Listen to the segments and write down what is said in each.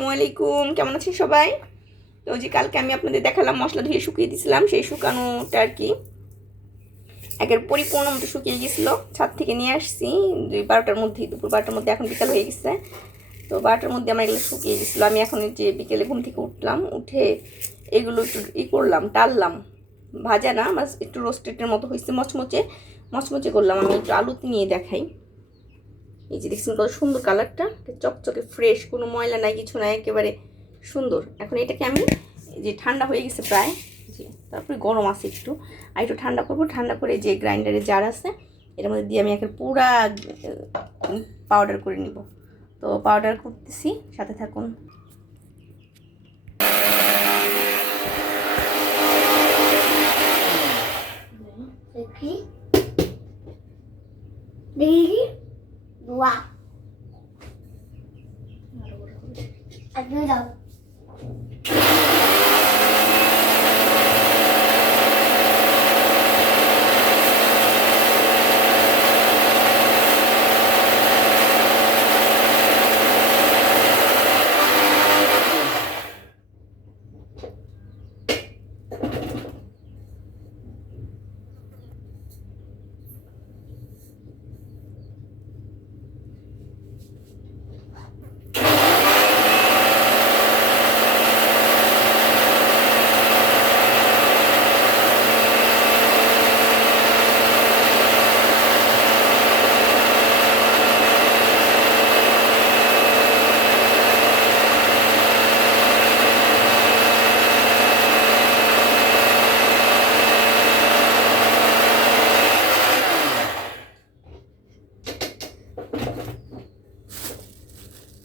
আসসালামু আলাইকুম। কেমন আছেন সবাই? তো যে কালকে আমি আপনাদের দেখালাম মশলা ধুয়ে শুকিয়ে দিয়েছিলাম, সেই শুকানোটা আর কি। একের পরিপূর্ণ মতো শুকিয়ে গেছিল। ছাদ থেকে নিয়ে আসছি। দুই বারোটার মধ্যে দুপুর বারোটার মধ্যে, এখন বিকাল হয়ে গেছে। তো বারোটার মধ্যে আমার এগুলো শুকিয়ে গেছিল। আমি এখন যে বিকেলে ঘুম থেকে উঠলাম, উঠে এগুলো একটু ই করলাম, টাললাম। ভাজা না একটু রোস্টেডের মতো হয়েছে, মচমচে মচমচে করলাম। আমি একটু আলুতে নিয়ে দেখাই। এই যে দেখছেন কত সুন্দর কালারটা। চকচকে ফ্রেশ কোনো ময়লা নাই, কিছু নাই, একেবারে সুন্দর। এখন এটাকে আমি যে ঠান্ডা হয়ে গেছে প্রায় জি তারপরে গরম আছে একটু। আর একটু ঠান্ডা করব, ঠান্ডা করে যে গ্রাইন্ডারে জার আছে, এর মধ্যে দিয়ে আমি এখন পুরা পাউডার করে নিব। তো পাউডার করতেছি, সাথে থাকুন। দেখি। দেখি দোয়া আপনি দাও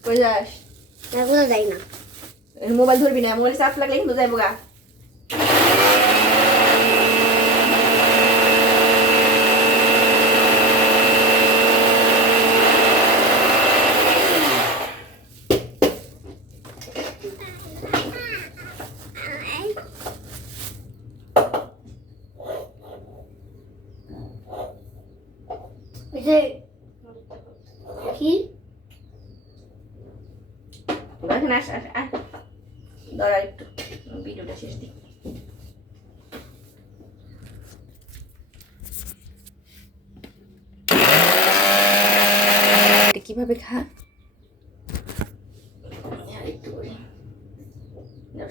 কই যাস এগুলো যাই না মোবাইল ধরবি না মোবাইল চাপ লাগলে কিন্তু যাইব গা এসে দেখি এখন আস আস আস দাঁড়া একটু ভিডিওটা শেষ দিই। কীভাবে খা? একটু করি।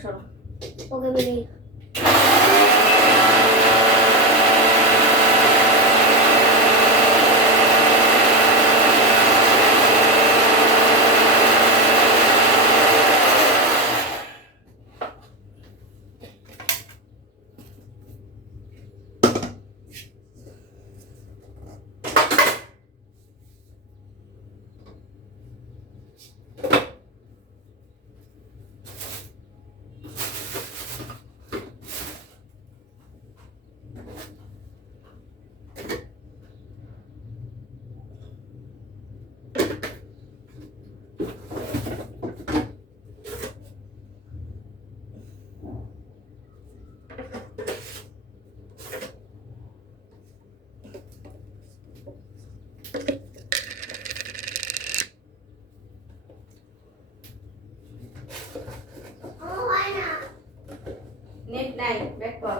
সরো। ওকে বলি নেট নাই ব্যাক কর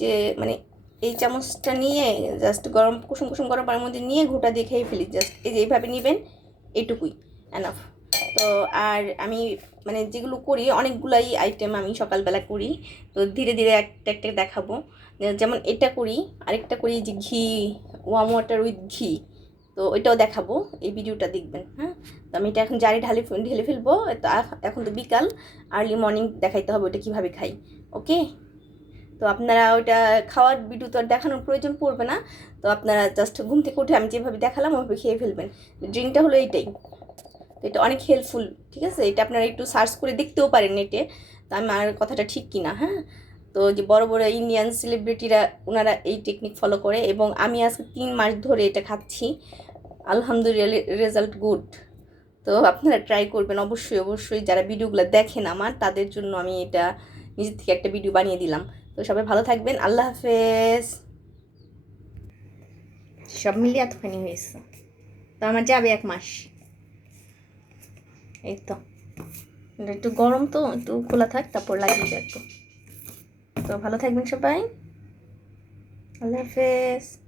যে মানে এই চামচটা নিয়ে জাস্ট গরম, কুসুম কুসুম গরম পানির মধ্যে নিয়ে ঘুটা দিয়ে খেয়ে ফেলি। জাস্ট এই যে এইভাবে নেবেন, এইটুকুই এনাফ তো আর আমি মানে যেগুলো করি, অনেকগুলাই আইটেম আমি সকালবেলা করি। তো ধীরে ধীরে একটা একটা দেখাবো। যেমন এটা করি, আরেকটা করি যে ঘি ওয়াম ওয়াটার উইথ ঘি। তো ওইটাও দেখাবো, এই ভিডিওটা দেখবেন হ্যাঁ? তো আমি এটা এখন জারি ঢালি ঢেলে ফেলব তো এখন তো বিকাল আর্লি মর্নিং দেখাইতে হবে ওটা কীভাবে খাই ওকে তো আপনারা ওইটা খাওয়ার ভিডিও তো আর দেখানোর প্রয়োজন পড়বে না। তো আপনারা জাস্ট ঘুম থেকে উঠে আমি যেভাবে দেখালাম ওইভাবে খেয়ে ফেলবেন। ড্রিঙ্কটা হলো এইটাই। এটা অনেক হেল্পফুল ঠিক আছে? এটা আপনারা একটু সার্চ করে দেখতেও পারেন নেটে তো আমার কথাটা ঠিক কিনা হ্যাঁ? তো যে বড় বড় ইন্ডিয়ান সেলিব্রিটিরা ওনারা এই টেকনিক ফলো করে এবং আমি আজকে তিন মাস ধরে এটা খাচ্ছি। আলহামদুলিল্লাহ রেজাল্ট গুড তো আপনারা ট্রাই করবেন অবশ্যই অবশ্যই। যারা ভিডিওগুলো দেখেন আমার, তাদের জন্য আমি এটা নিজের থেকে একটা ভিডিও বানিয়ে দিলাম। তো সবাই ভালো থাকবেন, আল্লাহ হাফেজ। সব মিলিয়ে এতখানি হয়েছে। তো আমার যাবে এক মাস। এই তো। একটু গরম তো, একটু খোলা থাক, তারপর লাগিয়ে একটু তো ভালো থাকবেন সবাই। আল্লাহ হাফেজ।